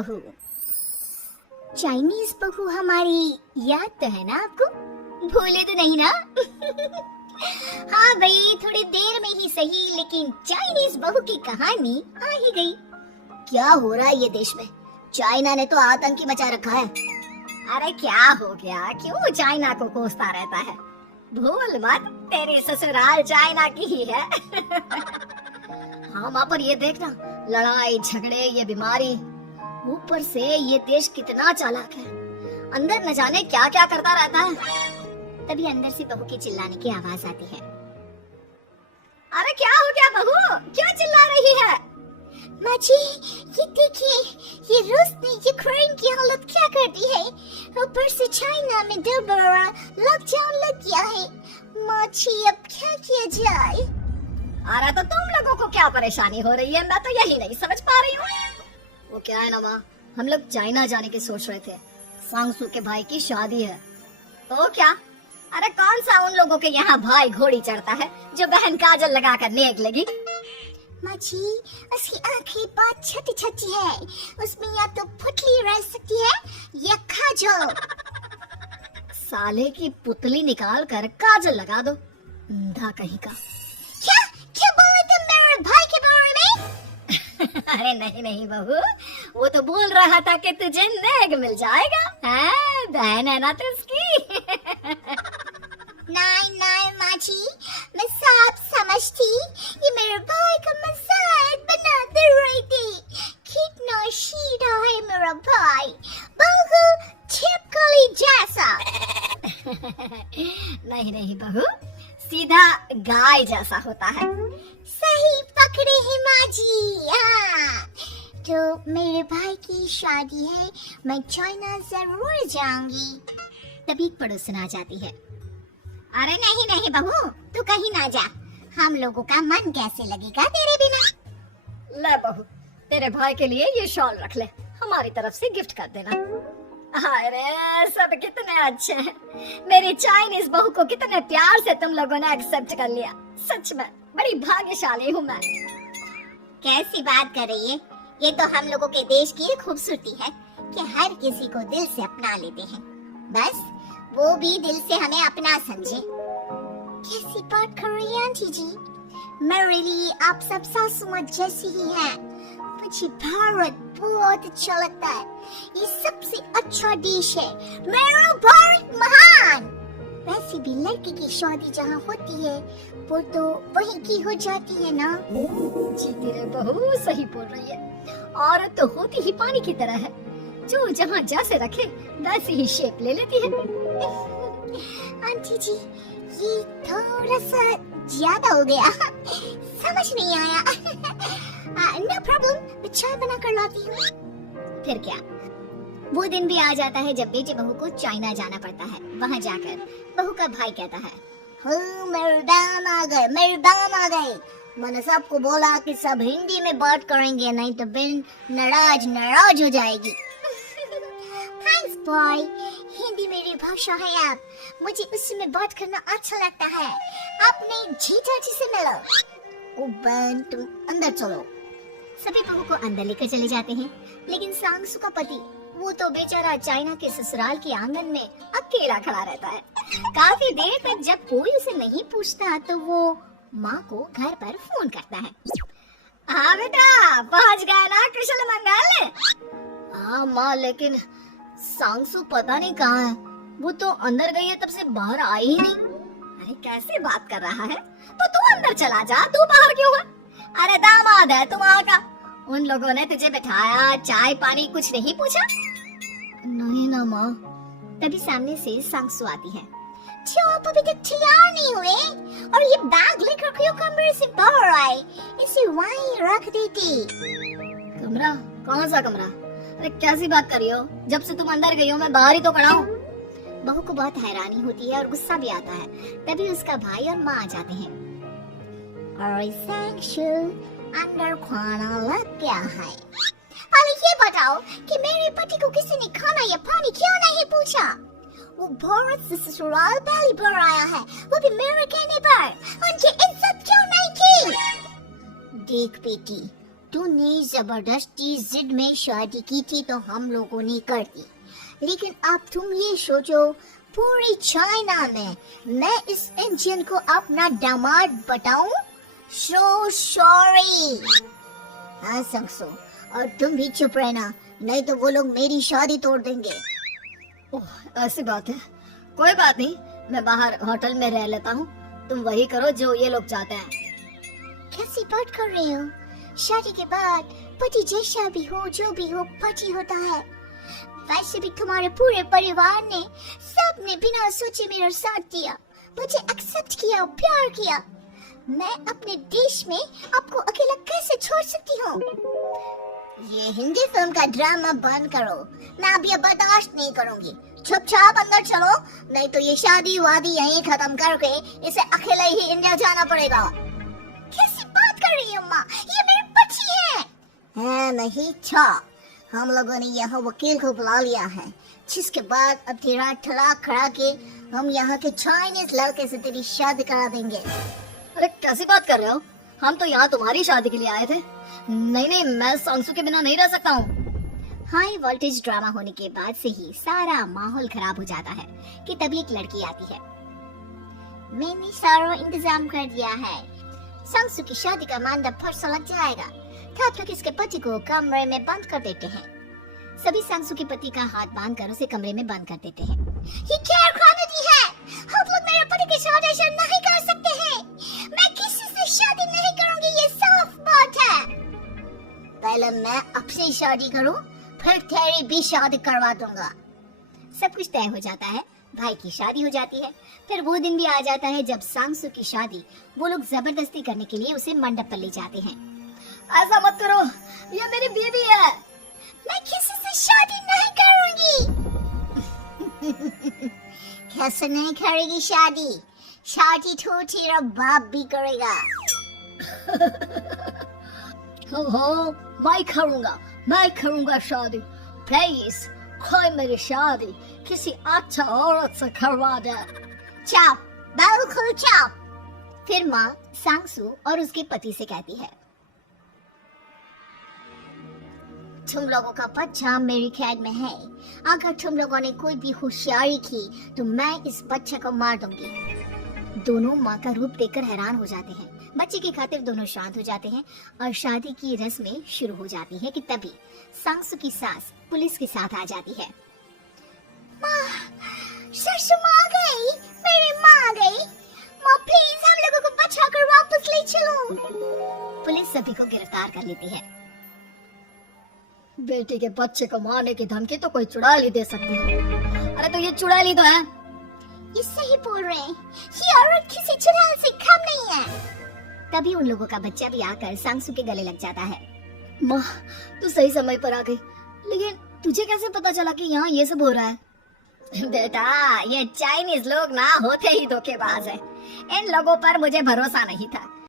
बहू। चाइनीज बहू हमारी याद तो है ना आपको? भूले तो नहीं ना? हाँ भाई, थोड़ी देर में ही सही, लेकिन चाइनीज बहू की कहानी आ ही गई। क्या हो रहा है ये देश में? चाइना ने तो आतंक ही मचा रखा है। अरे क्या हो गया? क्यों चाइना को कोसता रहता है? भूल मत, तेरी ससुराल चाइना की ही है। हाँ माँ, पर ये देखना, लड़ाई झगड़े, ये बीमारी, ऊपर से ये देश कितना चालाक है। अंदर न जाने क्या क्या करता रहता है। तभी अंदर से बहू की चिल्लाने की आवाज आती है। अरे क्या हो गया बहू, क्यों चिल्ला रही है? माँ जी, ये देखिए, ये रूस ने यूक्रेन की हालत क्या कर दी है। ऊपर से चाइना में दोबारा लॉकडाउन लग गया है। माँ जी, अब क्या किया जाए? अरे तो तुम लोगों को क्या परेशानी हो रही है? मैं तो यही नहीं समझ पा रही हूँ। वो क्या है ना माँ, हम लोग चाइना जाने की सोच रहे थे। सांगसू के भाई की शादी है। तो क्या? अरे कौन सा उन लोगों के यहाँ भाई घोड़ी चढ़ता है जो बहन काजल लगा कर नेक लगी? माँ जी, उसकी आंखें बहुत छोटी छोटी है, उसमें या तो पुतली रह सकती है या काजल। साले की पुतली निकाल कर काजल लगा दो, अंधा कहीं का। क्या क्या बोले तुम मेरे भाई के बारे में? अरे नहीं नहीं बहू, वो तो बोल रहा था कि तुझे नेग मिल जाएगा। हाँ, बहन है ना तुझकी। नहीं नहीं माँ जी, मैं सब समझती, ये मेरे भाई का मजाक बनाते रही थी। कितना सीधा है मेरा भाई, बिल्कुल छिपकली जैसा। नहीं नहीं बहू, सीधा गाय जैसा होता है। सही पकड़े हैं माँ जी। हाँ, तो मेरे भाई की शादी है, मैं चाइना जरूर जाऊंगी। तभी पड़ोसन आ जाती है। अरे नहीं नहीं बहू, तू कहीं ना जा, हम लोगों का मन कैसे लगेगा तेरे बिना। ले बहू, तेरे भाई के लिए ये शॉल रख ले, हमारी तरफ से गिफ्ट कर देना। अरे सब कितने अच्छे हैं, मेरी चाइनीज बहू को कितने प्यार से तुम लोगों ने एक्सेप्ट कर लिया। सच में बड़ी भाग्यशाली हूँ मैं। कैसी बात कर रही है? ये तो हम लोगों के देश की खूबसूरती है कि हर किसी को दिल से अपना लेते हैं, बस वो भी दिल से हमें अपना समझे। कैसी बात कर रही है आंटी जी? मेरे लिए आप सब सासू माँ जैसी ही हैं। मुझे भारत बहुत अच्छा लगता है, ये सबसे अच्छा देश है, मेरा भारत महान। वैसे भी लड़की की शादी जहाँ होती है वो तो वहीं की हो जाती है ना। जी तेरे बहू सही बोल रही है, औरत तो होती ही पानी की तरह है, जो जहाँ जैसे रखे वैसे ही शेप ले लेती है। आंटी जी, ये थोड़ा सा ज्यादा हो गया, समझ नहीं आया। नो प्रॉब्लम, मैं चाय बना कर लाती हूँ। फिर क्या, वो दिन भी आ जाता है जब बेटी बहू को चाइना जाना पड़ता है। वहाँ जाकर बहू का भाई कहता है, मेरे दाम आ गए, मेरे दाम आ गए। मैंने सबको बोला कि सब हिंदी में बात करेंगे, नहीं तो बिन नाराज हो जाएगी। थैंक्स बॉय, हिंदी मेरी भाषा है। आप मुझे उसमें बात करना अच्छा लगता है। अपने जीजा जी से मिलो। ओ बहन, तुम अंदर चलो। सभी बहू को अंदर लेकर चले जाते हैं, लेकिन सांगसू का पति, वो तो बेचारा चाइना के ससुराल के आंगन में अकेला खड़ा रहता है। काफी देर तक जब कोई उसे नहीं पूछता तो वो माँ को घर पर फोन करता है। हाँ बेटा, पहुँच गए ना कुशल मंगल? हाँ माँ, लेकिन सांगसू पता नहीं कहाँ है, वो तो अंदर गई है तब से बाहर आई ही नहीं। अरे कैसे बात कर रहा है? तो तू अंदर चला जा, तू बाहर क्यों है? अरे दामाद है तुम्हारा का, उन लोगों ने तुझे बिठाया, चाय पानी कुछ नहीं पूछा? नहीं ना माँ। तभी सामने से सांगसू आती है। आप अभी तक तैयार नहीं हुए और ये बैग लेकर क्यों कमरे से बाहर आए? इसे वहीं रख देती। कमरा? कौन सा कमरा? अरे कैसी बात कर रही हो? जब से तुम अंदर गई हो मैं बाहर ही तो खड़ा हूँ। बहू को बहुत हैरानी होती है और गुस्सा भी आता है। तभी उसका भाई और माँ आ जाते हैं। अरे सांगसू, अंदर खाना लग गया है। पहले ये बताओ कि मेरे पति को किसी ने खाना या पानी क्यों नहीं पूछा? वो भारत से ससुराल पहली बार आया है, वो भी मेरे कहने पर। उनकी इज्जत क्यों नहीं की? देख बेटी, तूने जबरदस्ती जिद में शादी की थी तो हम लोगों ने कर दी, लेकिन अब तुम ये सोचो पूरी चाइना में मैं इस इंडियन को अपना दामाद बताऊं? So sorry. हाँ संगसू, और तुम भी चुप रहना, नहीं तो वो लोग मेरी शादी तोड़ देंगे। ओह, ऐसी बात है। कोई बात नहीं, मैं बाहर होटल में रह लेता हूँ, तुम वही करो जो ये लोग चाहते हैं। कैसी बात कर रहे हो? शादी के बाद पति जैसा भी हो, जो भी हो, पति होता है। वैसे भी तुम्हारे पूरे परिवार ने सबने बिना सोचे मेरा साथ दिया, मुझे एक्सेप्ट किया, प्यार किया। मैं अपने देश में आपको अकेला कैसे छोड़ सकती हूँ? ये हिंदी फिल्म का ड्रामा बंद करो, मैं अब ये बर्दाश्त नहीं करूँगी। चुपचाप अंदर चलो, नहीं तो ये शादी वादी यहीं खत्म करके इसे अकेले ही इंडिया जाना पड़ेगा। कैसी बात कर रही हो माँ? ये मेरे बच्ची है नहीं छा। हम लोगों ने यहाँ वकील को बुला लिया है, जिसके बाद अब तेरा तलाक करा के हम यहाँ के चाइनीज लड़के से तेरी शादी करा देंगे। अरे कैसी बात कर रहे हो? हम तो यहाँ तुम्हारी शादी के लिए आए थे। नहीं, मैं सांसू के बिना नहीं रह सकता हूँ। हाई वोल्टेज ड्रामा होने के बाद से ही सारा माहौल खराब हो जाता है कि तभी एक लड़की आती है। मैंने सारा इंतजाम कर दिया है, सांसू की शादी का मंडप परसों लग जाएगा। तब तक इसके पति को कमरे में बंद कर देते हैं। सभी सांसू के पति का हाथ बांधकर उसे कमरे में बंद कर देते हैं। ये क्या खानदानी है? हम लोग मेरे पति के साथ ऐसा नहीं कर सकते हैं। मैं किसी से शादी नहीं करूंगी, ये साफ बात है। पहले मैं आपसे शादी करूं, फिर तेरी भी शादी करवा दूंगा। सब कुछ तय हो जाता है, भाई की शादी हो जाती है। फिर वो दिन भी आ जाता है जब सांसू की शादी वो लोग जबरदस्ती करने के लिए उसे मंडप पर ले जाते हैं। ऐसा मत करो, ये मेरी बीवी है। मैं किसी से शादी नहीं करूंगी। कैसे नहीं करेगी शादी? शादी तो तेरा बाप भी करेगा। हो, मैं करूंगा शादी। प्लीज कोई मेरी शादी किसी अच्छा औरत से करवा दे। चाप, बिल्कुल चाप। फिर माँ सांसू और उसके पति से कहती है, तुम लोगों का बच्चा मेरी कैद में है। अगर तुम लोगों ने कोई भी होशियारी की तो मैं इस बच्चे को मार दूंगी। दोनों माँ का रूप देखकर हैरान हो जाते हैं। बच्चे की खातिर दोनों शांत हो जाते हैं और शादी की रस्में शुरू हो जाती है कि तभी सांसू की सास पुलिस के साथ आ जाती है। माँ, ससुर माँ आ गई, मेरी माँ आ गई। माँ प्लीज हम लोगों को बचाकर वापस ले चलो। पुलिस सभी को गिरफ्तार कर लेती है। बेटी के बच्चे को मारने की धमकी तो कोई चुड़ैल ही दे सकती है। अरे तो ये चुड़ैल ही तो है। ये सही बोल रहे हैं, ये औरत किसी चुड़ैल से कम नहीं है। तभी उन लोगों का बच्चा भी आकर सांसू के गले लग जाता है। माँ, तू सही समय पर आ गई, लेकिन तुझे कैसे पता चला कि यहाँ ये सब हो रहा है? बेटा, ये चाइनीज लोग ना होते ही धोखेबाज है। इन लोगों पर मुझे भरोसा नहीं था,